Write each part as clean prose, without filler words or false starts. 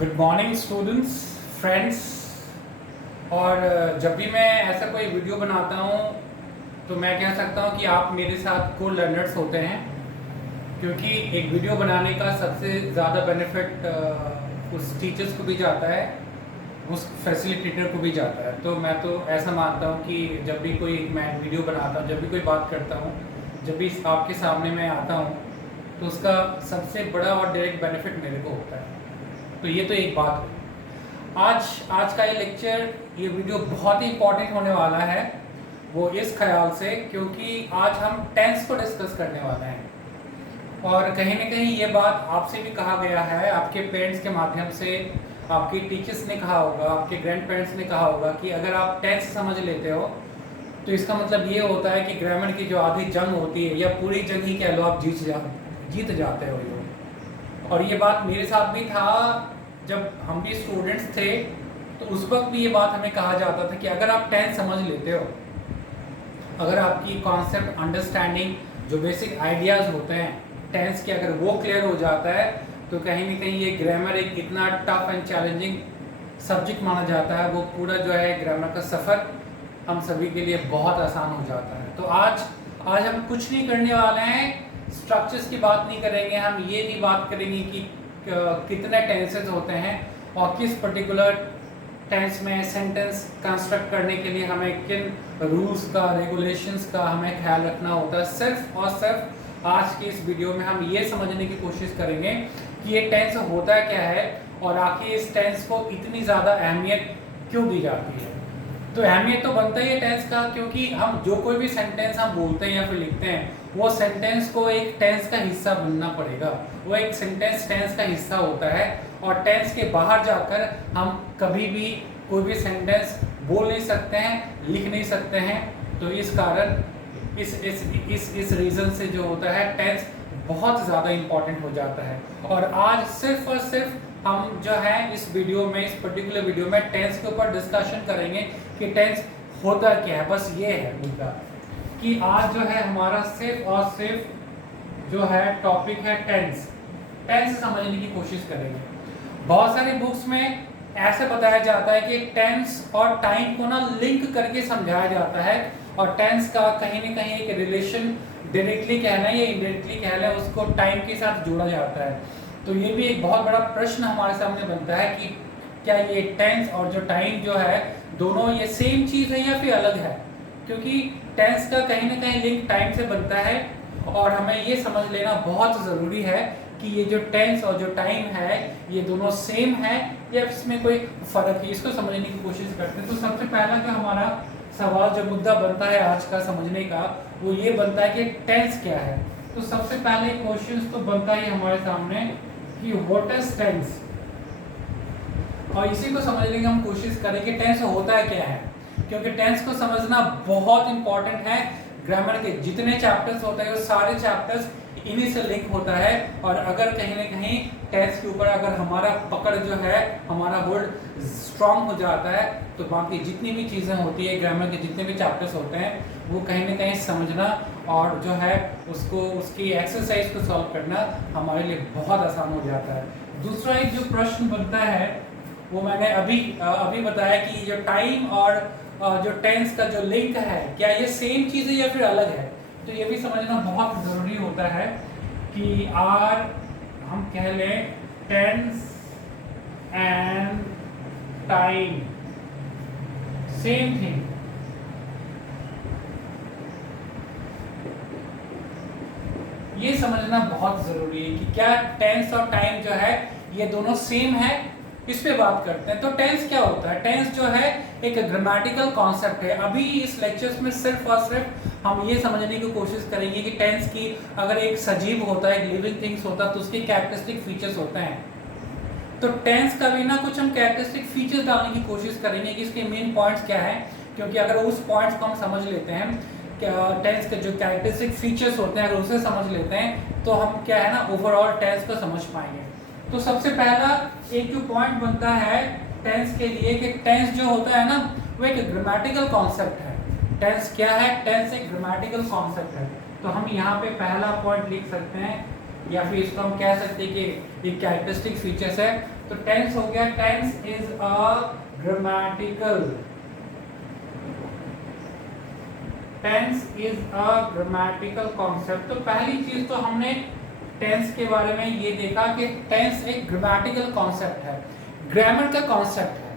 Good morning students, friends. और जब भी मैं ऐसा कोई वीडियो बनाता हूँ तो मैं कह सकता हूँ कि आप मेरे साथ को लर्नर्स होते हैं, क्योंकि एक वीडियो बनाने का सबसे ज़्यादा बेनिफिट उस टीचर्स को भी जाता है, उस फैसिलिटेटर को भी जाता है। तो मैं तो ऐसा मानता हूँ कि जब भी कोई मैं वीडियो बनाता हूँ, जब भी कोई बात करता हूँ, जब भी आपके सामने मैं आता हूँ, तो उसका सबसे बड़ा और डायरेक्ट बेनिफिट मेरे को होता है। तो ये तो एक बात है। आज का ये लेक्चर, ये वीडियो बहुत ही इंपॉर्टेंट होने वाला है, वो इस ख्याल से क्योंकि आज हम टेंस को डिस्कस करने वाले हैं। और कहीं ना कहीं ये बात आपसे भी कहा गया है, आपके पेरेंट्स के माध्यम से, आपके टीचर्स ने कहा होगा, आपके ग्रैंड पेरेंट्स ने कहा होगा कि अगर आप टेंस समझ लेते हो तो इसका मतलब ये होता है कि ग्रामर की जो आधी जंग होती है, या पूरी जंग ही कह लो, आप जीत जाते हो ये। और ये बात मेरे साथ भी था, जब हम भी स्टूडेंट्स थे तो उस वक्त भी ये बात हमें कहा जाता था कि अगर आप टेंस समझ लेते हो, अगर आपकी कॉन्सेप्ट अंडरस्टैंडिंग, जो बेसिक आइडियाज़ होते हैं टेंस के, अगर वो क्लियर हो जाता है तो कहीं ना कहीं ये ग्रामर एक इतना टफ एंड चैलेंजिंग सब्जेक्ट माना जाता है, वो पूरा जो है ग्रामर का सफ़र हम सभी के लिए बहुत आसान हो जाता है। तो आज हम कुछ नहीं करने वाले हैं, स्ट्रक्चर्स की बात नहीं करेंगे, हम ये नहीं बात करेंगे कि कितने टेंसेस होते हैं और किस पर्टिकुलर टेंस में सेंटेंस कंस्ट्रक्ट करने के लिए हमें किन रूल्स का, रेगुलेशंस का हमें ख्याल रखना होता है। सिर्फ और सिर्फ आज की इस वीडियो में हम ये समझने की कोशिश करेंगे कि ये टेंस होता क्या है और आखिर इस टेंस को इतनी ज़्यादा अहमियत क्यों दी जाती है। तो अहमियत तो बनता ही है टेंस का, क्योंकि हम जो कोई भी सेंटेंस हम बोलते हैं या फिर लिखते हैं, वो सेंटेंस को एक टेंस का हिस्सा बनना पड़ेगा। वो एक सेंटेंस टेंस का हिस्सा होता है और टेंस के बाहर जाकर हम कभी भी कोई भी सेंटेंस बोल नहीं सकते हैं, लिख नहीं सकते हैं। तो इस कारण इस रीज़न से जो होता है टेंस बहुत ज़्यादा इम्पॉर्टेंट हो जाता है। और आज सिर्फ और सिर्फ हम जो है इस वीडियो में, इस पर्टिकुलर वीडियो में टेंस के ऊपर डिस्कशन करेंगे कि टेंस होता क्या है। बस ये है मुद्दा कि आज जो है हमारा सिर्फ और सिर्फ जो है टॉपिक है टेंस। टेंस समझने की कोशिश करेंगे। बहुत सारी बुक्स में ऐसे बताया जाता है कि टेंस और टाइम को ना लिंक करके समझाया जाता है, और टेंस का कहीं ना कहीं एक रिलेशन डायरेक्टली कहना है या इनडायरेक्टली कहना है, उसको टाइम के साथ जोड़ा जाता है। तो ये भी एक बहुत बड़ा प्रश्न हमारे सामने बनता है कि क्या ये टेंस और जो टाइम जो है, दोनों ये सेम चीज़ है या फिर अलग है। क्योंकि टेंस का कहीं ना कहीं लिंक टाइम से बनता है, और हमें ये समझ लेना बहुत ज़रूरी है कि ये जो टेंस और जो टाइम है, ये दोनों सेम है या इसमें कोई फ़र्क है। इसको समझने की कोशिश करते हैं। तो सबसे पहला जो हमारा सवाल, जो मुद्दा बनता है आज का समझने का, वो ये बनता है कि टेंस क्या है। तो सबसे पहले क्वेश्चन तो बनता है हमारे सामने कि व्हाट इज टेंस, और इसी को समझने की हम कोशिश करें कि टेंस होता है क्या है, क्योंकि टेंस को समझना बहुत इंपॉर्टेंट है। ग्रामर के जितने चैप्टर्स होते हैं वो सारे चैप्टर्स इन्हीं से लिंक होता है, और अगर कहीं ना कहीं टेंस के ऊपर अगर हमारा पकड़ जो है, हमारा होल्ड स्ट्रांग हो जाता है, तो बाकी जितनी भी चीज़ें होती है, ग्रामर के जितने भी चैप्टर्स होते हैं, वो कहीं ना कहीं समझना और जो है उसको, उसकी एक्सरसाइज को सॉल्व करना हमारे लिए बहुत आसान हो जाता है। दूसरा एक जो प्रश्न बनता है वो मैंने अभी बताया कि जो टाइम और जो टेंस का जो लिंक है, क्या ये सेम चीज़ है या फिर अलग है। तो ये भी समझना बहुत ज़रूरी होता है कि आर हम कह लें tense and time same thing. ये समझना बहुत ज़रूरी है कि क्या टेंस और टाइम जो है ये दोनों सेम है। इस पे बात करते हैं। तो टेंस क्या होता है। टेंस जो है एक ग्रामेटिकल कॉन्सेप्ट है। अभी इस लेक्चर्स में सिर्फ और सिर्फ हम ये समझने की कोशिश करेंगे कि टेंस की, अगर एक सजीव होता है, एक लिविंग थिंग्स होता है, तो उसके कैरेक्टरिस्टिक फीचर्स होते हैं। तो टेंस का भी ना कुछ हम कैरेक्टरिस्टिक फीचर्स डालने की कोशिश करेंगे कि इसके मेन पॉइंट्स क्या है, क्योंकि अगर उस पॉइंट्स को हम समझ लेते हैं, टेंस के जो कैरेक्टरिस्टिक फीचर्स होते हैं, अगर उसे समझ लेते हैं, तो हम क्या है ना ओवरऑल टेंस को समझ पाएंगे। तो सबसे पहला एक जो पॉइंट बनता है टेंस के लिए कि टेंस जो होता है ना, वो एक ग्रामेटिकल कॉन्सेप्ट है। टेंस क्या है। टेंस एक ग्रामेटिकल कॉन्सेप्ट है। तो हम यहाँ पे पहला पॉइंट लिख सकते हैं या फिर इसको हम कह सकते हैं कि ये कैरेक्टरिस्टिक फीचर्स है। तो टेंस हो गया, tense is a grammatical, tense is a grammatical concept. तो पहली चीज तो हमने टेंस के बारे में ये देखा कि टेंस एक ग्रामेटिकल कॉन्सेप्ट है, ग्रामर का कॉन्सेप्ट है।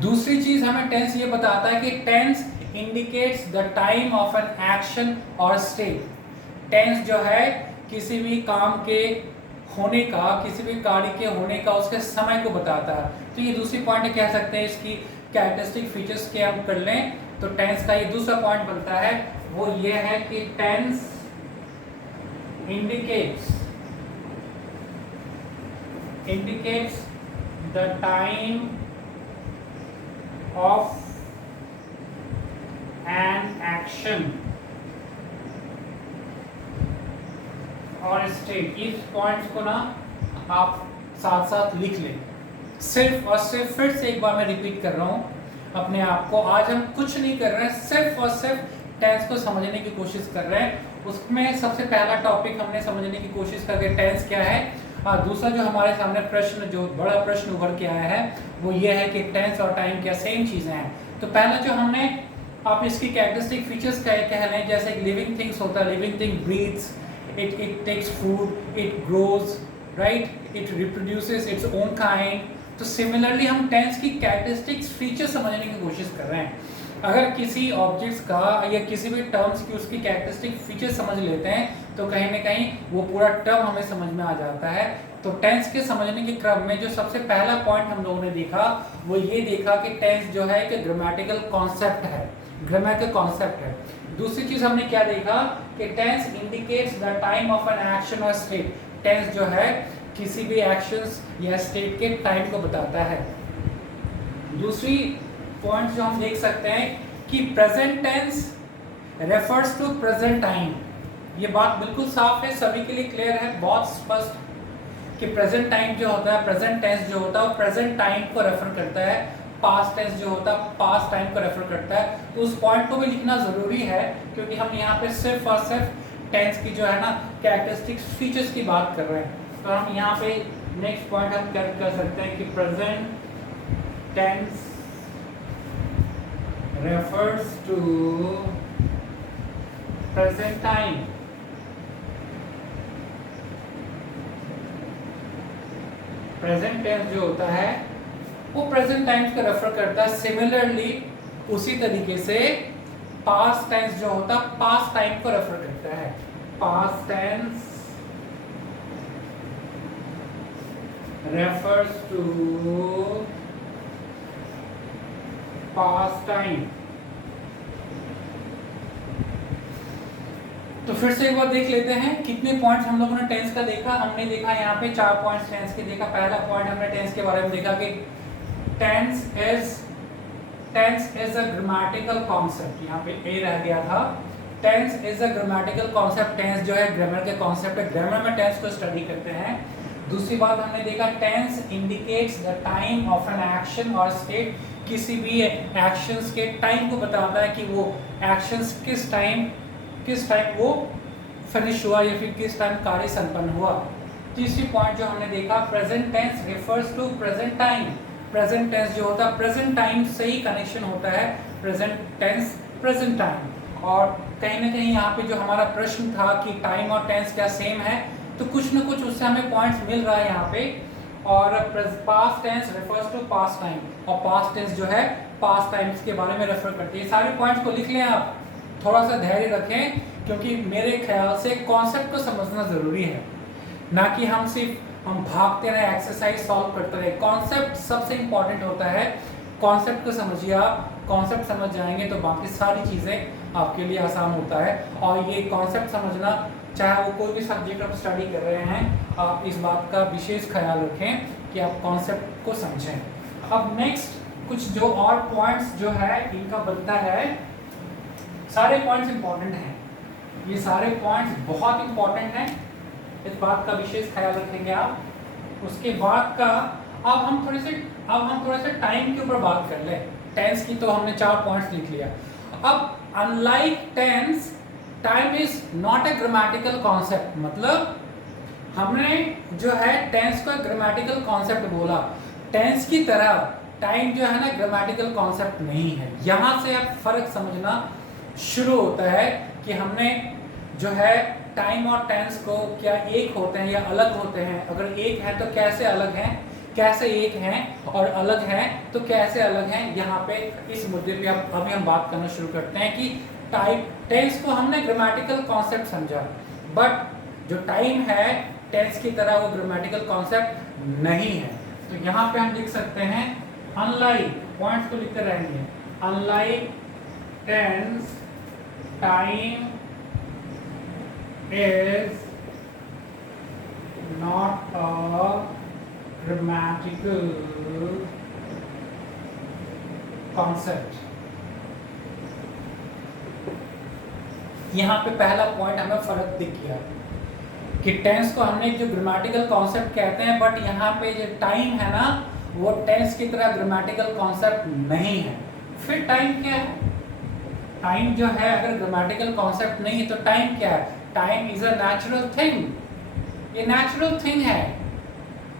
दूसरी चीज हमें टेंस ये बताता है कि tense indicates the time of an action और स्टेट। टेंस जो है किसी भी काम के होने का, किसी भी कार्य के होने का उसके समय को बताता है। तो ये दूसरी पॉइंट कह सकते हैं, इसकी कैरेक्टरिस्टिक फीचर्स के हम कर लें तो टेंस का ये दूसरा पॉइंट बनता है, वो ये है कि tense indicates the time of an action और स्टेट। इस पॉइंट्स को ना आप साथ साथ लिख लें। सिर्फ और सिर्फ, फिर से एक बार मैं रिपीट कर रहा हूं अपने आप को, आज हम कुछ नहीं कर रहे हैं, सिर्फ और सिर्फ टेंस को समझने की कोशिश कर रहे हैं। उसमें सबसे पहला टॉपिक हमने समझने की कोशिश करके टेंस क्या है। दूसरा जो हमारे सामने प्रश्न, जो बड़ा प्रश्न उभर के आया है, वो ये है कि टेंस और टाइम क्या सेम चीजें हैं। तो पहला जो हमने, आप इसकी कैरेक्टरिस्टिक फीचर्स कह लें, जैसे लिविंग थिंग्स होता है, living thing breathes, it takes food, it grows, right, it reproduces its own kind। तो सिमिलरली हम टेंस की कैरेक्टरिस्टिक्स फीचर समझने की कोशिश कर रहे हैं। अगर किसी ऑब्जेक्ट्स का या किसी भी टर्म्स की उसकी कैरेक्टरिस्टिक फीचर समझ लेते हैं तो कहीं ना कहीं वो पूरा टर्म हमें समझ में आ जाता है। तो टेंस के समझने के क्रम में जो सबसे पहला पॉइंट हम लोगों ने देखा वो ये देखा कि टेंस जो है एक ग्रामेटिकल कॉन्सेप्ट है, ग्रामर का कॉन्सेप्ट है। दूसरी चीज हमने क्या देखा कि tense indicates the time of an action और स्टेट। टेंस जो है किसी भी एक्शंस या स्टेट के टाइम को बताता है। दूसरी पॉइंट जो हम देख सकते हैं कि present tense refers to present time. ये बात बिल्कुल साफ है, सभी के लिए क्लियर है, बहुत स्पष्ट कि प्रेजेंट टाइम जो होता है, प्रेजेंट टेंस जो होता है वो प्रेजेंट टाइम को रेफर करता है। पास्ट टेंस जो होता है पास्ट टाइम को रेफर करता है। तो उस पॉइंट को भी लिखना जरूरी है क्योंकि हम यहाँ पे सिर्फ और सिर्फ टेंस की जो है ना कैरेक्टरिस्टिक्स फीचर्स की बात कर रहे हैं। तो हम यहाँ पे नेक्स्ट पॉइंट हम कर सकते हैं कि present tense refers to present time। Present tense जो होता है वो प्रेजेंट टाइम्स को रेफर करता है। सिमिलरली उसी तरीके से पास्ट टेंस जो होता है पास्ट टाइम को रेफर करता है। Past tense refers to past time। तो फिर से एक बार देख लेते हैं कितने पॉइंट्स हम लोगों ने टेंस का देखा। हमने देखा यहाँ पे 4 पॉइंट्स टेंस के देखा। पहला पॉइंट हमने टेंस के बारे में देखा कि tense is a grammatical concept. यहाँ पे ए रह गया था। Tense is a grammatical concept. Tense जो है ग्रामर के कॉन्सेप्ट है, ग्रामर में टेंस को स्टडी करते हैं। दूसरी बात हमने देखा tense indicates the time of an action और स्टेट। किसी भी एक्शंस के टाइम को बताता है कि वो एक्शंस किस टाइम वो फिनिश हुआ या फिर किस टाइम कार्य संपन्न हुआ। तीसरी पॉइंट जो हमने देखा present tense refers to present time. Present tense जो होता है प्रेजेंट टाइम से ही कनेक्शन होता है, प्रेजेंट टेंस प्रेजेंट टाइम। और कहीं ना कहीं यहाँ पे जो हमारा प्रश्न था कि टाइम और टेंस क्या सेम है, तो कुछ ना कुछ उससे हमें पॉइंट्स मिल रहा है यहाँ पे। और past tense refers to past time और पास्ट टेंस जो है पास्ट टाइम्स के बारे में रेफर करती है। सारे पॉइंट्स को लिख लें आप, थोड़ा सा धैर्य रखें क्योंकि मेरे ख्याल से कॉन्सेप्ट को समझना ज़रूरी है, ना कि हम भागते रहे एक्सरसाइज सॉल्व करते रहे। कॉन्सेप्ट सबसे इम्पॉर्टेंट होता है। कॉन्सेप्ट को समझिए आप, कॉन्सेप्ट समझ जाएंगे तो बाकी सारी चीज़ें आपके लिए आसान होता है। और ये कॉन्सेप्ट समझना, चाहे वो कोई भी सब्जेक्ट आप स्टडी कर रहे हैं, आप इस बात का विशेष ख्याल रखें कि आप कॉन्सेप्ट को समझें। अब नेक्स्ट कुछ जो और पॉइंट्स जो है इनका बनता है, सारे पॉइंट्स इंपॉर्टेंट हैं, ये सारे पॉइंट्स बहुत इंपॉर्टेंट हैं, इस बात का विशेष ख्याल रखेंगे आप। उसके बाद का अब हम थोड़े से टाइम के ऊपर बात कर लें। टेंस की तो हमने 4 पॉइंट्स लिख लिया। अब unlike tense, time is not a grammatical concept. मतलब हमने जो है टेंस को ग्रामेटिकल कॉन्सेप्ट बोला, टेंस की तरह टाइम जो है ना ग्रामेटिकल कॉन्सेप्ट नहीं है। यहाँ से अब फर्क समझना शुरू होता है कि हमने जो है टाइम और टेंस को क्या एक होते हैं या अलग होते हैं, अगर एक है तो कैसे अलग हैं, कैसे एक हैं, और अलग हैं तो कैसे अलग हैं। यहाँ पे इस मुद्दे पे अब अभी हम बात करना शुरू करते हैं कि टाइम टेंस को हमने ग्रामेटिकल कॉन्सेप्ट समझा, बट जो टाइम है टेंस की तरह वो ग्रामेटिकल कॉन्सेप्ट नहीं है। तो यहाँ पे हम लिख सकते हैं अनलाइक, पॉइंट्स को लिखते रहेंगे, unlike tense time is not a grammatical concept। यहाँ पे पहला पॉइंट हमें फर्क दिख गया कि टेंस को हमने जो ग्रामेटिकल कॉन्सेप्ट कहते हैं, बट यहाँ पे जो टाइम है ना वो टेंस की तरह ग्रामेटिकल कॉन्सेप्ट नहीं है। फिर टाइम क्या है? टाइम जो है अगर ग्रामेटिकल कॉन्सेप्ट नहीं है तो टाइम क्या है? Time is a natural thing, ये नेचुरल थिंग है,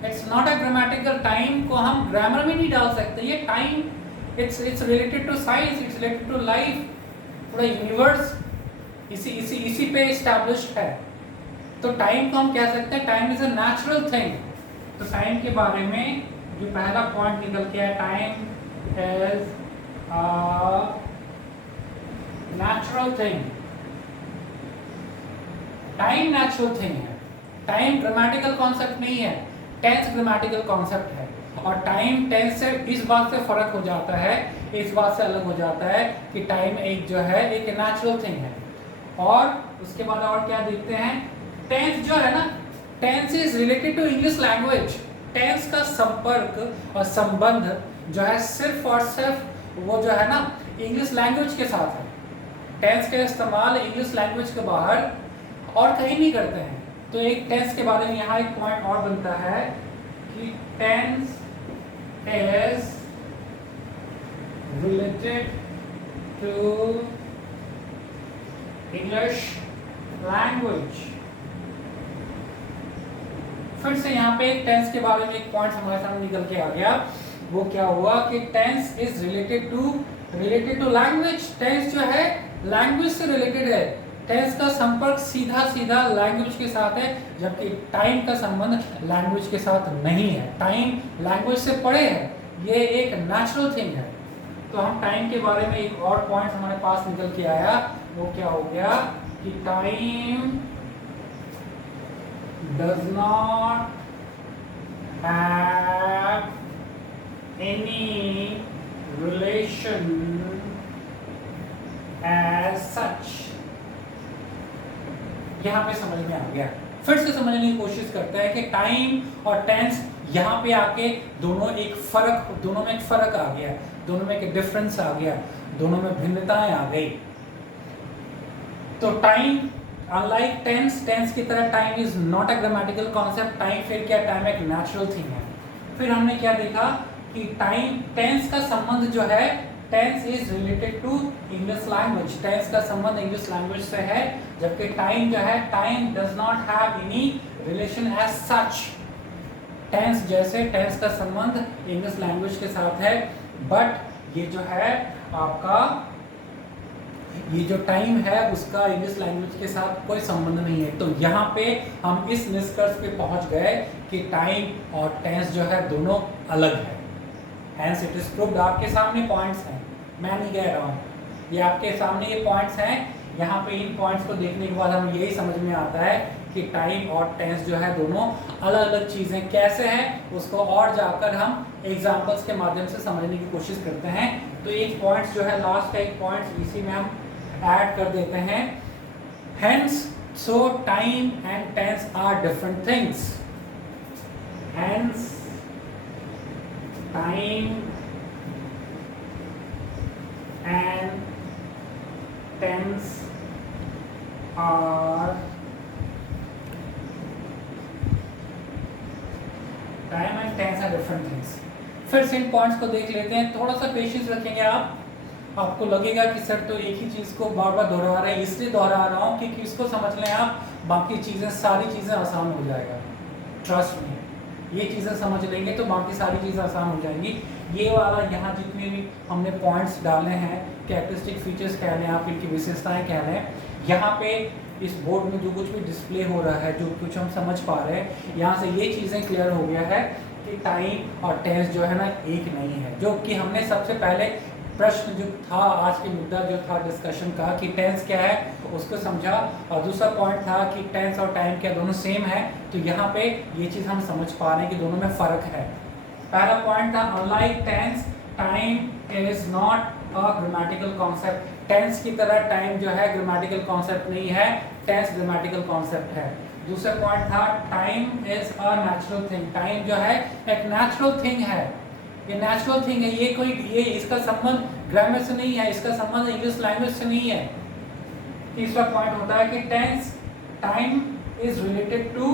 it's not a grammatical. Time को हम ग्रामर में नहीं डाल सकते। ये time it's related to science, it's related to life, पूरा यूनिवर्स इसी पे एस्टैब्लिश्ड है। तो टाइम को हम कह सकते हैं time is a natural thing. तो टाइम के बारे में जो पहला पॉइंट निकल के है, time is a natural thing. Time natural thing है, टाइम ग्रामेटिकल कॉन्सेप्ट नहीं है, टेंस ग्रामेटिकल कॉन्सेप्ट है। और टाइम टेंस से इस बात से फर्क हो जाता है, इस बात से अलग हो जाता है कि टाइम एक जो है एक नेचुरल थिंग है। और उसके बाद और क्या देखते हैं, टेंस जो है ना, tense is related to English language. Tense का संपर्क और संबंध जो है सिर्फ और सिर्फ वो जो है ना इंग्लिश लैंग्वेज के साथ है। टेंस का इस्तेमाल इंग्लिश लैंग्वेज के बाहर और कहीं नहीं करते हैं। तो एक टेंस के बारे में यहाँ एक पॉइंट और बनता है कि tense is related to English language. फिर से यहाँ पे टेंस के बारे में एक पॉइंट हमारे सामने निकल के आ गया। वो क्या हुआ कि tense is related to language. Tense जो है लैंग्वेज से रिलेटेड है, टेंस का संपर्क सीधा सीधा लैंग्वेज के साथ है, जबकि टाइम का संबंध लैंग्वेज के साथ नहीं है। टाइम लैंग्वेज से परे है, ये एक नेचुरल थिंग है। तो हम टाइम के बारे में एक और पॉइंट हमारे पास निकल के आया, वो क्या हो गया कि time does not have any relation as such. यहाँ पे समझ में आ गया। फिर से समझने की कोशिश करते हैं कि टाइम और टेंस यहाँ पे आके दोनों में एक फर्क आ गया, दोनों में एक डिफरेंस आ गया, दोनों में भिन्नताएं आ गई। तो टाइम अनलाइक टेंस की तरह time is not a grammatical concept. Time फिर क्या, टाइम एक नेचुरल थिंग है। फिर हमने क्या देखा कि टाइम टेंस का संबंध जो है, tense is related to English language. Tense का संबंध इंग्लिश लैंग्वेज से है, जबकि टाइम जो है, time does not have any relation as such. Tense जैसे टेंस का संबंध इंग्लिश लैंग्वेज के साथ है, बट ये जो है आपका ये जो टाइम है उसका इंग्लिश लैंग्वेज के साथ कोई संबंध नहीं है। तो यहाँ पे हम इस निष्कर्ष पे पहुंच गए कि टाइम और टेंस जो है दोनों अलग है। Hence it is proved। आपके सामने पॉइंट्स हैं, मैं नहीं कह रहा हूँ, ये आपके सामने ये पॉइंट्स हैं। यहाँ पे इन पॉइंट्स को देखने के बाद हमें यही समझ में आता है कि टाइम और टेंस जो है दोनों अलग अलग चीज़ें कैसे हैं, उसको और जाकर हम एग्जाम्पल्स के माध्यम से समझने की कोशिश करते हैं। तो एक पॉइंट्स जो है लास्ट का एक पॉइंट्स इसी में हम ऐड कर देते हैं। Hence so time and tense are different things। Hence time and tense are different things। फिर से इन पॉइंट्स को देख लेते हैं, थोड़ा सा पेशेंस रखेंगे आप। आपको लगेगा कि सर तो एक ही चीज़ को बार बार दोहरा रहे हैं, इसलिए दोहरा रहा हूँ क्योंकि इसको समझ लें आप, बाकी चीज़ें सारी चीज़ें आसान हो जाएगा। ट्रस्ट में ये चीज़ें समझ लेंगे तो बाकी सारी चीज़ें आसान हो जाएंगी। ये वाला यहाँ जितने भी हमने पॉइंट्स डाले हैं, कैरेक्टरिस्टिक फीचर्स कह लें आप, इनकी विशेषताएं कह लें, यहाँ पे इस बोर्ड में जो कुछ भी डिस्प्ले हो रहा है, जो कुछ हम समझ पा रहे हैं, यहाँ से ये चीज़ें क्लियर हो गया है कि टाइम और टेंस जो है ना एक नहीं है। जो कि हमने सबसे पहले प्रश्न जो था, आज के मुद्दा जो था डिस्कशन का कि टेंस क्या है उसको समझा, और दूसरा पॉइंट था कि टेंस और टाइम क्या दोनों सेम है। तो यहाँ पे ये चीज़ हम समझ पा रहे हैं कि दोनों में फ़र्क है। पहला पॉइंट था unlike tense, time is not a grammatical concept. Tense की तरह टाइम जो है ग्रामेटिकल कॉन्सेप्ट नहीं है, टेंस ग्रामेटिकल कॉन्सेप्ट है। दूसरा पॉइंट था time is a natural thing. Time जो है एक नेचुरल थिंग है, ये नेचुरल थिंग है, ये इसका संबंध ग्रामर से नहीं है, इसका संबंध इंग्लिश लैंग्वेज से नहीं है। तीसरा पॉइंट होता है कि time is related to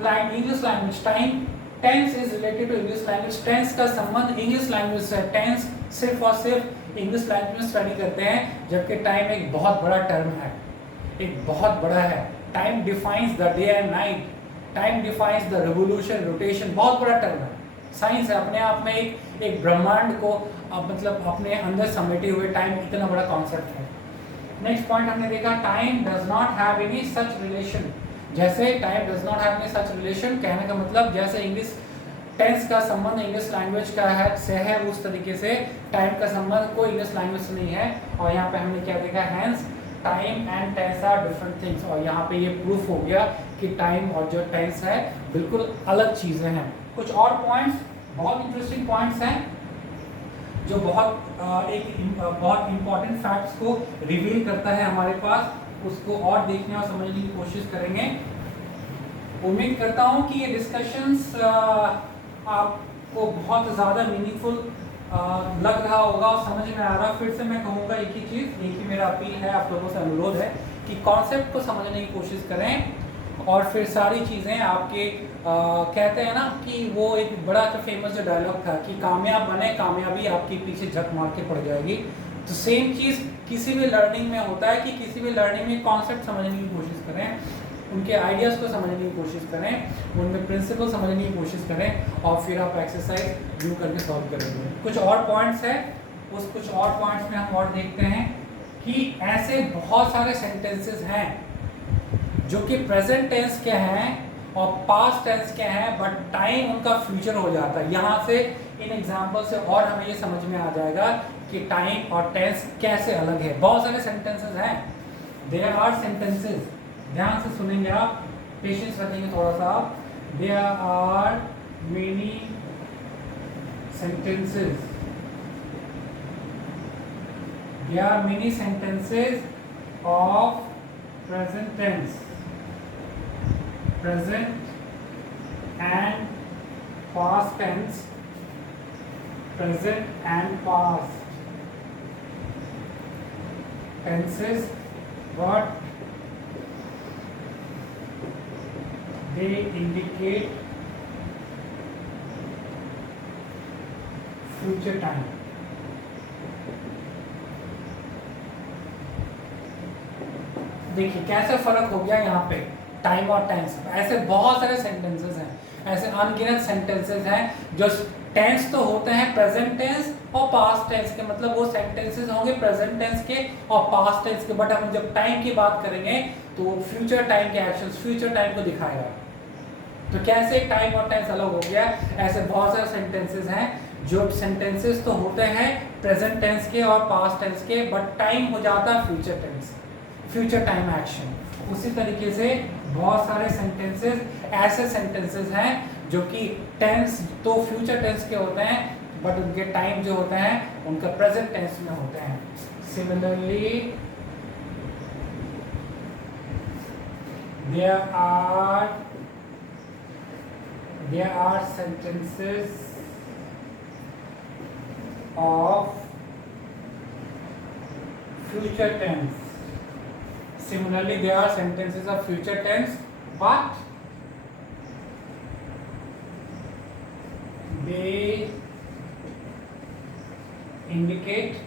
English language. Tense is related to English language. Tense का संबंध इंग्लिश लैंग्वेज से है। टेंस सिर्फ और सिर्फ इंग्लिश लैंग्वेज में स्टडी करते हैं, जबकि टाइम एक बहुत बड़ा टर्म है, एक बहुत बड़ा है। Time defines the day and night, time defines the revolution, rotation, बहुत बड़ा टर्म है। साइंस है अपने आप में एक ब्रह्मांड को मतलब अपने अंदर समेटे हुए टाइम इतना बड़ा कॉन्सेप्ट है। नेक्स्ट पॉइंट हमने देखा time does not have any such relation. जैसे time does not have any such relation कहने का मतलब जैसे इंग्लिश टेंस का संबंध इंग्लिश लैंग्वेज का है उस तरीके से टाइम का संबंध कोई इंग्लिश लैंग्वेज से नहीं है। और यहाँ पे हमने क्या देखा, hence time and tense are different things. और यहाँ पे ये प्रूफ हो गया कि टाइम और जो टेंस है बिल्कुल अलग चीज़ें हैं। कुछ और पॉइंट्स, बहुत इंटरेस्टिंग पॉइंट्स हैं जो बहुत बहुत इंपॉर्टेंट फैक्ट्स को रिवील करता है हमारे पास, उसको और देखने और समझने की कोशिश करेंगे। उम्मीद करता हूँ कि ये डिस्कशंस आपको बहुत ज़्यादा मीनिंगफुल लग रहा होगा और समझ में आ रहा। फिर से मैं कहूँगा एक ही चीज़, एक ही मेरा अपील है, आप लोगों से अनुरोध है कि कॉन्सेप्ट को समझने की कोशिश करें और फिर सारी चीज़ें आपके कहते हैं ना कि वो एक बड़ा सा फेमस जो डायलॉग था कि कामयाब बने, कामयाबी आपके पीछे झक मार के पड़ जाएगी। तो सेम चीज़ किसी भी लर्निंग में होता है कि किसी भी लर्निंग में कॉन्सेप्ट समझने की कोशिश करें, उनके आइडियाज़ को समझने की कोशिश करें, उनमें प्रिंसिपल समझने की कोशिश करें और फिर आप एक्सरसाइज यूँ करके सॉल्व करेंगे। कुछ और पॉइंट्स है, उस कुछ और पॉइंट्स में हम और देखते हैं कि ऐसे बहुत सारे सेंटेंसेस हैं जो कि प्रेजेंट टेंस के हैं और पास्ट टेंस के हैं, बट टाइम उनका फ्यूचर हो जाता है। यहाँ से इन एग्जाम्पल से और हमें ये समझ में आ जाएगा कि टाइम और टेंस कैसे अलग है। बहुत सारे सेंटेंसेस हैं, देयर आर सेंटेंसेस, ध्यान से सुनेंगे आप, पेशेंस रखेंगे थोड़ा सा आप। There are many sentences, there are many sentences of present tense, present and past tense, present and past tenses, what they indicate future time. देखिए कैसे फर्क हो गया यहाँ पे टाइम और टेंस। ऐसे बहुत सारे सेंटेंसेस हैं, ऐसे अनगिनत सेंटेंसेस हैं जो टेंस तो होते हैं प्रेजेंट टेंस और पास्ट टेंस के, मतलब वो सेंटेंसेस होंगे प्रेजेंट टेंस के और पास्ट टेंस के, बट हम जब टाइम की बात करेंगे तो वो फ्यूचर टाइम के एक्शंस फ्यूचर टाइम को दिखाएगा। तो कैसे टाइम और टेंस अलग हो गया, ऐसे बहुत सारे सेंटेंसेस हैं जो सेंटेंसेस तो होते हैं प्रेजेंट टेंस के और पास्ट टेंस के, बट टाइम हो जाता है future tense, future time action. उसी तरीके से बहुत सारे सेंटेंसेस ऐसे सेंटेंसेस हैं जो कि टेंस तो फ्यूचर टेंस के होते हैं, बट उनके टाइम जो होते हैं उनका प्रेजेंट टेंस में होते हैं। Similarly there are sentences of future tense. Similarly, there are sentences of future tense, but they indicate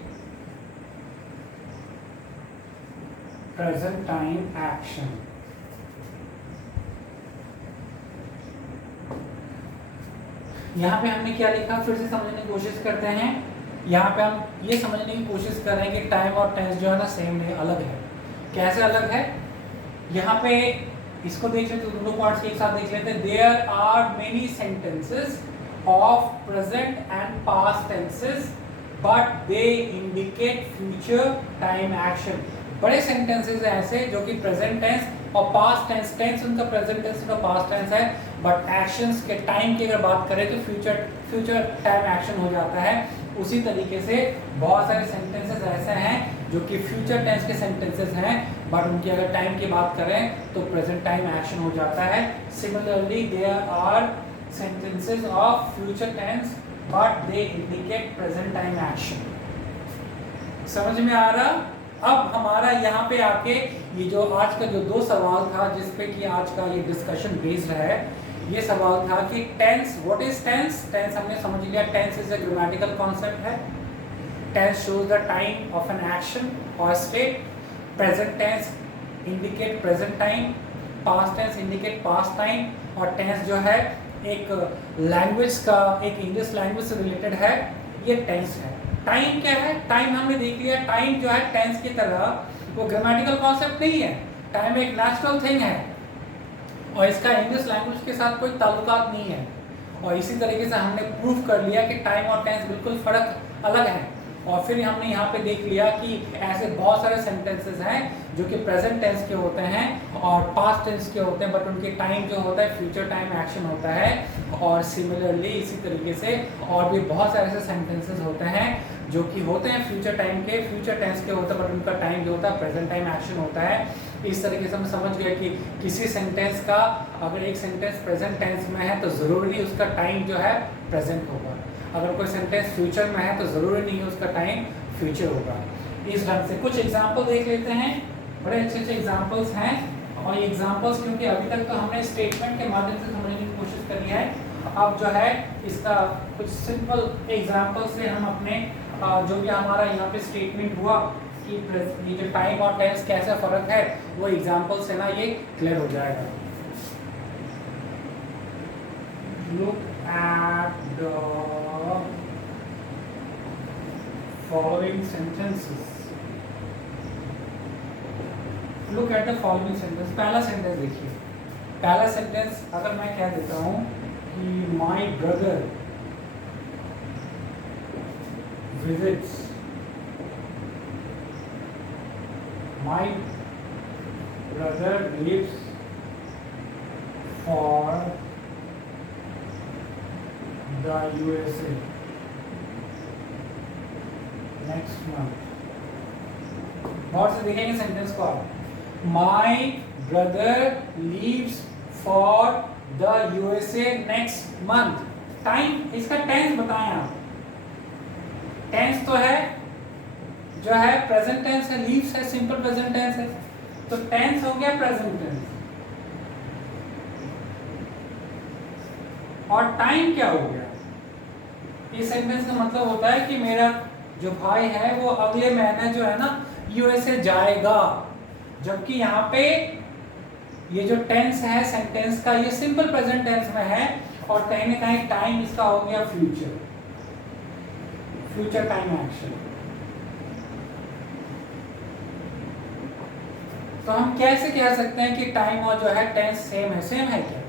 present time action. यहाँ पे हमने क्या लिखा, फिर से समझने की कोशिश करते हैं। यहाँ पे हम ये समझने की कोशिश कर रहे हैं कि टाइम और टेंस जो है ना सेम नहीं, अलग है। कैसे अलग है? यहाँ पे इसको देख लेते, दोनों पार्ट्स एक साथ देख लेते हैं। There are many sentences of present and past tenses but they indicate future time action. बड़े सेंटेंसेस हैं ऐसे जो कि प्रेजेंट टेंस और पास्ट टेंस, टेंस उनका प्रेजेंट टेंस और पास्ट टेंस है, बट एक्शंस के टाइम की अगर बात करें तो फ्यूचर टाइम एक्शन हो जाता है। उसी तरीके से बहुत सारे सेंटेंसेस ऐसे हैं जो कि फ्यूचर टेंस के सेंटेंसेस हैं, बट उनकी अगर टाइम की बात करें तो प्रेजेंट टाइम एक्शन हो जाता है। Similarly there are sentences of future tense but they indicate present time action. समझ में आ रहा? अब हमारा यहाँ पे आके ये जो आज का जो दो सवाल था जिस पे कि आज का ये डिस्कशन बेस्ड है, ये सवाल था कि tense, what is tense? Tense हमने समझ लिया, tense is a grammatical concept है। Tense shows the time of an action और state. Present tense indicate present time, past tense indicate past time, और टेंस जो है एक लैंग्वेज का, एक इंग्लिश लैंग्वेज से रिलेटेड है, ये टेंस है। टाइम क्या है? टाइम हमने देख लिया, टाइम जो है टेंस की तरह वो ग्रामेटिकल कॉन्सेप्ट नहीं है। टाइम एक नेचुरल थिंग है और इसका इंग्लिश लैंग्वेज के साथ कोई ताल्लुकात नहीं है। और इसी तरीके से हमने प्रूव कर लिया कि टाइम और टेंस बिल्कुल फर्क अलग है। और फिर हमने यहाँ पे देख लिया कि ऐसे बहुत सारे सेंटेंसेस हैं जो कि प्रेजेंट टेंस के होते हैं और पास्ट टेंस के होते हैं, बट उनके टाइम जो होता है फ्यूचर टाइम एक्शन होता है। और सिमिलरली इसी तरीके से और भी बहुत सारे ऐसे सेंटेंसेस होते हैं जो कि होते हैं फ्यूचर टाइम के, फ्यूचर टेंस के होते हैं, बट उनका टाइम जो होता है प्रेजेंट टाइम एक्शन होता है। इस तरीके से हम समझ गए कि किसी सेंटेंस का अगर एक सेंटेंस प्रेजेंट टेंस में है तो ज़रूरी नहीं उसका टाइम जो है प्रेजेंट होगा। अगर कोई सेंटेंस फ्यूचर में है तो ज़रूरी नहीं है उसका टाइम फ्यूचर होगा। इस ढंग से कुछ एग्जाम्पल देख लेते हैं। बड़े अच्छे अच्छे एग्जाम्पल्स हैं, और ये एग्जाम्पल्स क्योंकि अभी तक तो हमने स्टेटमेंट के माध्यम से समझने की कोशिश करी है, अब जो है इसका कुछ सिंपल एग्जाम्पल से हम अपने जो भी हमारा यहाँ पे स्टेटमेंट हुआ कि ये जो टाइम और टेंस कैसा फ़र्क है, वो एग्जाम्पल से ना ये क्लियर हो जाएगा। Look at the following sentences. Look at the following sentence. पहला सेंटेंस देखिए। पहला सेंटेंस अगर मैं कह देता हूँ कि my brother visits my brother leaves for the USA next month। बहुत से देखेंगे सेंटेंस को आप। My brother leaves for the USA next month। Time, इसका टेंस बताएं आप। टेंस तो है जो है प्रेजेंट टेंस है, लीव्स है सिंपल प्रेजेंट टेंस है, तो टेंस हो गया प्रेजेंट टेंस। और टाइम क्या हो गया? इस सेंटेंस का मतलब होता है कि मेरा जो भाई है वो अगले महीने जो है ना यूएसए जाएगा, जबकि यहाँ पे ये जो टेंस है सेंटेंस का ये सिंपल प्रेजेंट टेंस में है, और कहीं ना कहीं टाइम इसका हो गया फ्यूचर, फ्यूचर टाइम एक्शन। तो हम कैसे कह सकते हैं कि टाइम और जो है टेंस सेम है? सेम है क्या?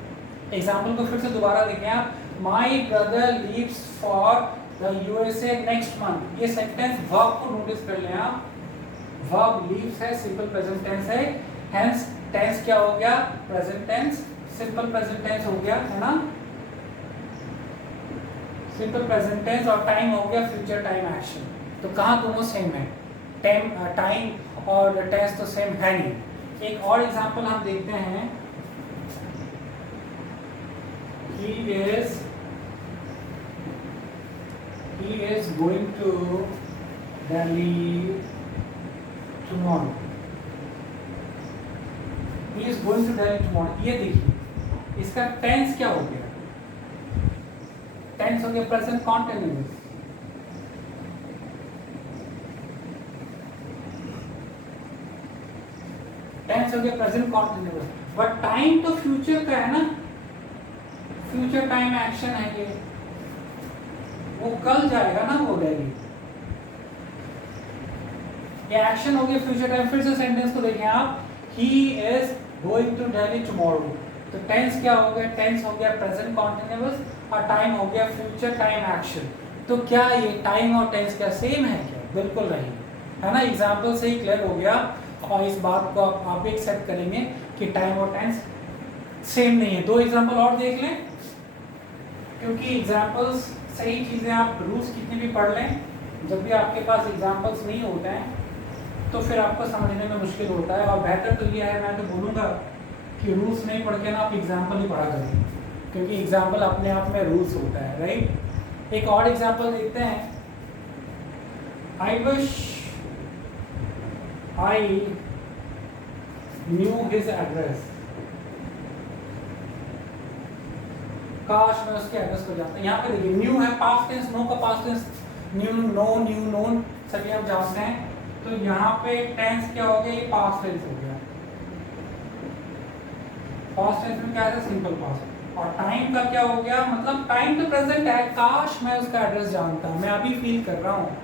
एग्जाम्पल को फिर से दोबारा देखें आप। My brother leaves for the USA next month. ये सेंटेंस वर्ब को नोटिस कर लें आप। वर्ब लीव्स है, सिंपल प्रेजेंट टेंस है, हेंस टेंस क्या हो गया? Present tense, simple present tense हो गया, है ना? सिंपल प्रेजेंट टेंस, और टाइम हो गया फ्यूचर टाइम एक्शन। तो कहाँ दोनों सेम है? टाइम और टेंस तो सेम है नहीं। एक और एग्जांपल हम देखते हैं। He is going to Delhi tomorrow. He is going to Delhi tomorrow। ये देखिए इसका टेंस क्या हो गया? टेंस हो गया प्रेजेंट कॉन्टिन्यूअस। टेंस हो गया प्रेजेंट कॉन्टिन्यूअस, बट टाइम तो फ्यूचर का है ना, फ्यूचर टाइम एक्शन है ये। वो कल जाएगा ना वो दिल्ली। ये एक्शन हो गया फ्यूचर टाइम। फिर से सेंटेंस को देखें आप, he is going to Delhi tomorrow. तो टेंस क्या हो गया? टेंस हो गया प्रेजेंट कॉन्टिन्यूअस और टाइम हो गया फ्यूचर टाइम एक्शन। तो क्या ये टाइम और टेंस क्या सेम है क्या? बिल्कुल नहीं है ना। एग्जाम्पल से ही क्लियर हो गया और इस बात को आप भी एक्सेप्ट करेंगे कि टाइम और टेंस सेम नहीं है। दो एग्जाम्पल और देख लें, क्योंकि एग्जाम्पल्स सही चीज़ें आप रूल्स कितने भी पढ़ लें, जब भी आपके पास एग्जाम्पल्स नहीं होते हैं तो फिर आपको समझने में मुश्किल होता है। और बेहतर तो ये है, मैं तो बोलूँगा कि रूल्स नहीं पढ़ के ना आप एग्जाम्पल ही पढ़ा करें, क्योंकि एग्जाम्पल अपने आप में रूल्स होता है, राइट। एक और एग्जाम्पल देखते हैं। I wish I knew his address. काश मैं उसके एड्रेस को जानता। यहाँ पे देखिए न्यू है पास्ट टेंस, नो का past tense knew, know, knew, known सभी हम जानते हैं। तो यहाँ पे टेंस क्या हो गया? ये पास्ट टेंस हो गया। पास्ट टेंस में क्या है? Simple past. और टाइम का क्या हो गया? मतलब टाइम तो प्रेजेंट है। काश मैं उसका एड्रेस जानता, मैं अभी फील कर रहा हूँ,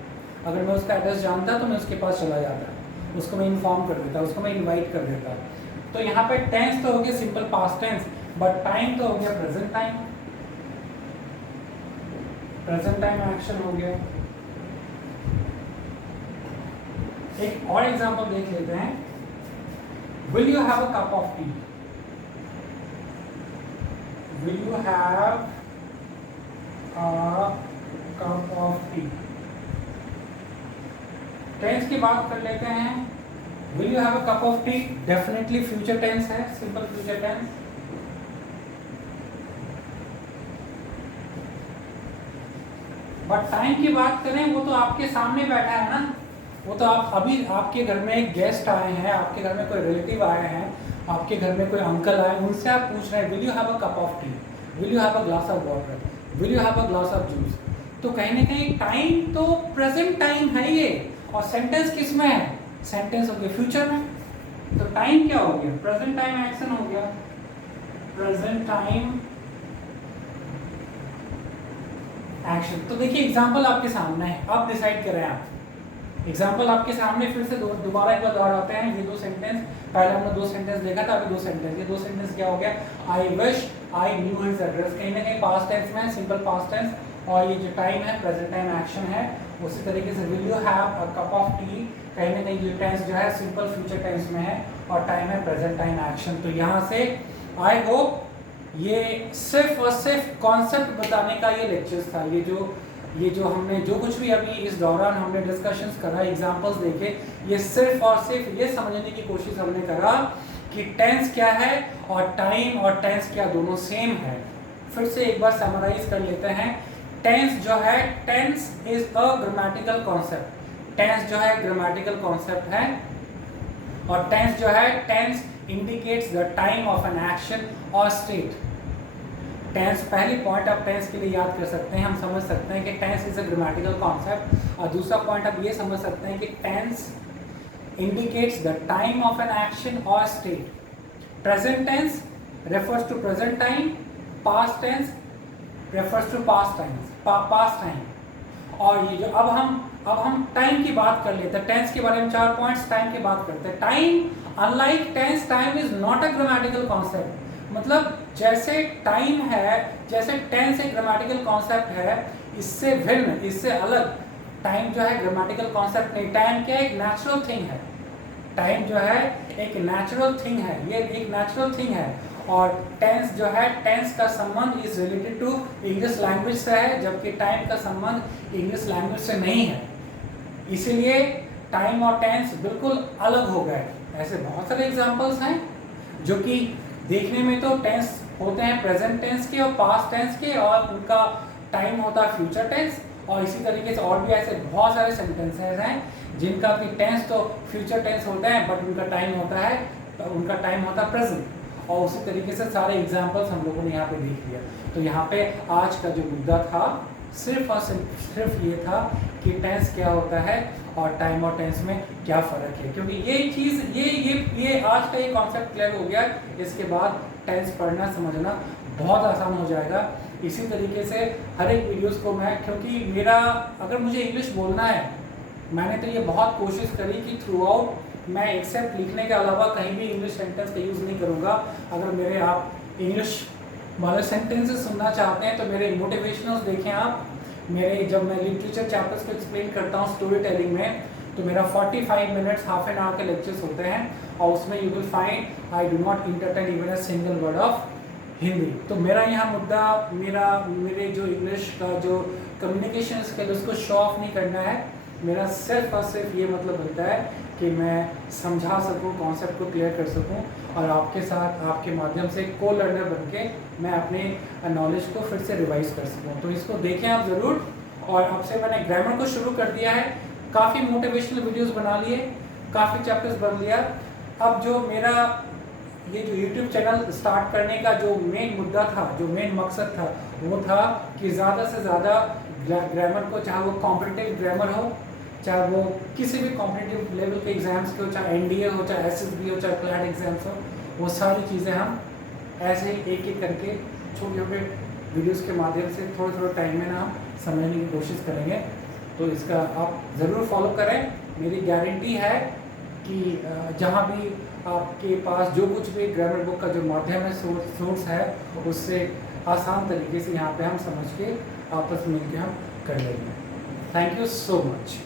अगर मैं उसका एड्रेस जानता तो मैं उसके पास चला जाता, उसको मैं इन्फॉर्म कर देता, उसको मैं इनवाइट कर देता। तो यहाँ पे टेंस तो हो गया simple past tense, but time तो हो गया present time. Present time action हो गया। एक और एग्जांपल देख लेते हैं। Will you have a cup of tea? Will you have a cup of tea? Tense की बात कर लेते हैं। Will you have a cup of tea definitely future tense है, simple future tense. But time की बात करें, वो तो आपके सामने बैठा है ना। वो तो आप अभी, आपके घर में एक गेस्ट आए हैं, आपके घर में कोई रिलेटिव आए हैं, आपके घर में कोई अंकल आए, उनसे आप पूछ रहे हैं will you have a cup of tea, will you have a glass of water, will you have a glass of juice. तो कहीं ना कहीं टाइम तो प्रेजेंट टाइम है ये, और सेंटेंस किस में है? सेंटेंस हो गया फ्यूचर में। तो टाइम क्या हो गया? प्रेजेंट टाइम एक्शन हो गया। Present time action. तो देखिए एग्जाम्पल आपके सामने है, आप डिसाइड करें। आप एग्जाम्पल आपके सामने फिर से दोबारा एक बार दोहराते हैं। ये दो सेंटेंस, पहले हमने दो सेंटेंस देखा था, अभी दो सेंटेंस। ये दो सेंटेंस क्या हो गया? I wish I knew his address, कहीं ना कहीं पास्ट टेंस में, सिंपल पास्ट टेंस। और ये जो टाइम है प्रेजेंट टाइम एक्शन है। उसी तरीके से will you have a cup of T, कहीं ना कहीं ये टेंस जो है सिंपल फ्यूचर टेंस में है, और टाइम है प्रेजेंट टाइम एक्शन। तो यहाँ से आई होप ये सिर्फ और सिर्फ कॉन्सेप्ट बताने का ये लेक्चर्स था। ये जो हमने जो कुछ भी अभी इस दौरान हमने डिस्कशंस करा, एग्जांपल्स देखे, ये सिर्फ और सिर्फ ये समझने की कोशिश हमने करा कि टेंस क्या है और टाइम और टेंस क्या दोनों सेम है। फिर से एक बार समराइज कर लेते हैं। टेंस जो है, tense is a grammatical concept. Tense जो है ग्रामेटिकल कॉन्सेप्ट है, और टेंस जो है, tense indicates the time of an action और स्टेट। टेंस, पहली पॉइंट आप टेंस के लिए याद कर सकते हैं, हम समझ सकते हैं कि tense is a grammatical concept. और दूसरा पॉइंट आप ये समझ सकते हैं कि tense indicates the time of an action और state. Present tense refers to present time, past tense refers to past time. और ये जो अब हम टाइम की बात कर लेते हैं। टेंस के बारे में 4 पॉइंट्स टाइम की बात करते हैं। Time unlike tense, time is not a grammatical concept. मतलब जैसे टाइम है, जैसे टेंस एक ग्रामेटिकल कॉन्सेप्ट है, इससे भिन्न, इससे अलग टाइम जो है ग्रामेटिकल कॉन्सेप्ट नहीं। टाइम क्या है? एक नेचुरल थिंग है। टाइम जो है एक नेचुरल थिंग है, ये एक नेचुरल थिंग है। और टेंस जो है, टेंस का संबंध is related to English language से है, जबकि टाइम का संबंध इंग्लिश लैंग्वेज से नहीं है। इसीलिए टाइम और टेंस बिल्कुल अलग हो गए। ऐसे बहुत सारे एग्जांपल्स हैं जो कि देखने में तो टेंस होते हैं प्रेजेंट टेंस के और पास्ट टेंस के, और उनका टाइम होता है फ्यूचर टेंस। और इसी तरीके से और भी ऐसे बहुत सारे सेंटेंसेस हैं जिनका कि टेंस तो फ्यूचर टेंस होता है, बट उनका टाइम होता है, तो उनका टाइम होता है प्रेजेंट। और उसी तरीके से सारे एग्जाम्पल्स हम लोगों ने यहाँ पे देख लिया। तो यहाँ पे आज का जो मुद्दा था सिर्फ और सिर्फ ये था कि टेंस क्या होता है और टाइम और टेंस में क्या फ़र्क है। क्योंकि ये चीज़ ये आज का ये कॉन्सेप्ट क्लियर हो गया, इसके बाद टेंस पढ़ना समझना बहुत आसान हो जाएगा। इसी तरीके से हर एक वीडियोस को मैं, क्योंकि मेरा अगर मुझे इंग्लिश बोलना है, मैंने तो ये बहुत कोशिश करी कि थ्रू आउट मैं एक्सेप्ट लिखने के अलावा कहीं भी इंग्लिश सेंटेंस का यूज़ नहीं करूँगा। अगर मेरे आप इंग्लिश वाले सेंटेंसेस सुनना चाहते हैं तो मेरे मोटिवेशनल्स देखें आप। मेरे जब मैं लिटरेचर चैप्टर्स को एक्सप्लेन करता हूँ स्टोरी टेलिंग में, तो मेरा 45 मिनट्स हाफ एन आवर के लेक्चर्स होते हैं, और उसमें you will find I do not entertain even a single word of Hindi. तो मेरा यहाँ मुद्दा मेरे जो इंग्लिश का जो कम्युनिकेशन स्किल उसको शो ऑफ नहीं करना है। मेरा सिर्फ और सिर्फ ये मतलब बनता है कि मैं समझा सकूँ, कॉन्सेप्ट को क्लियर कर सकूँ, और आपके साथ आपके माध्यम से को लर्नर बन के मैं अपने नॉलेज को फिर से रिवाइज कर सकूँ। तो इसको देखें आप ज़रूर। और अब से मैंने ग्रामर को शुरू कर दिया है, काफ़ी मोटिवेशनल वीडियोस बना लिए, काफ़ी चैप्टर्स बन लिया। अब जो मेरा ये जो YouTube चैनल स्टार्ट करने का जो मेन मुद्दा था, जो मेन मकसद था, वो था कि ज़्यादा से ज़्यादा ग्रामर को, चाहे वो कॉम्पिटिटिव ग्रामर हो, चाहे वो किसी भी कॉम्पिटिटिव लेवल के एग्ज़ाम्स के हो, चाहे NDA हो, चाहे SSB हो, चाहे क्लैट एग्ज़ाम्स हो, वो सारी चीज़ें हम ऐसे एक एक करके छोटे छोटे वीडियोस के माध्यम से थोड़े थोड़े टाइम में ना हम समझने की कोशिश करेंगे। तो इसका आप ज़रूर फॉलो करें। मेरी गारंटी है कि जहाँ भी आपके पास जो कुछ भी ग्रामर बुक का जो माध्यम है, सोर्स है, उससे आसान तरीके से यहाँ पे हम समझ के आपस में मिल के हम कर लेंगे। Thank you so much.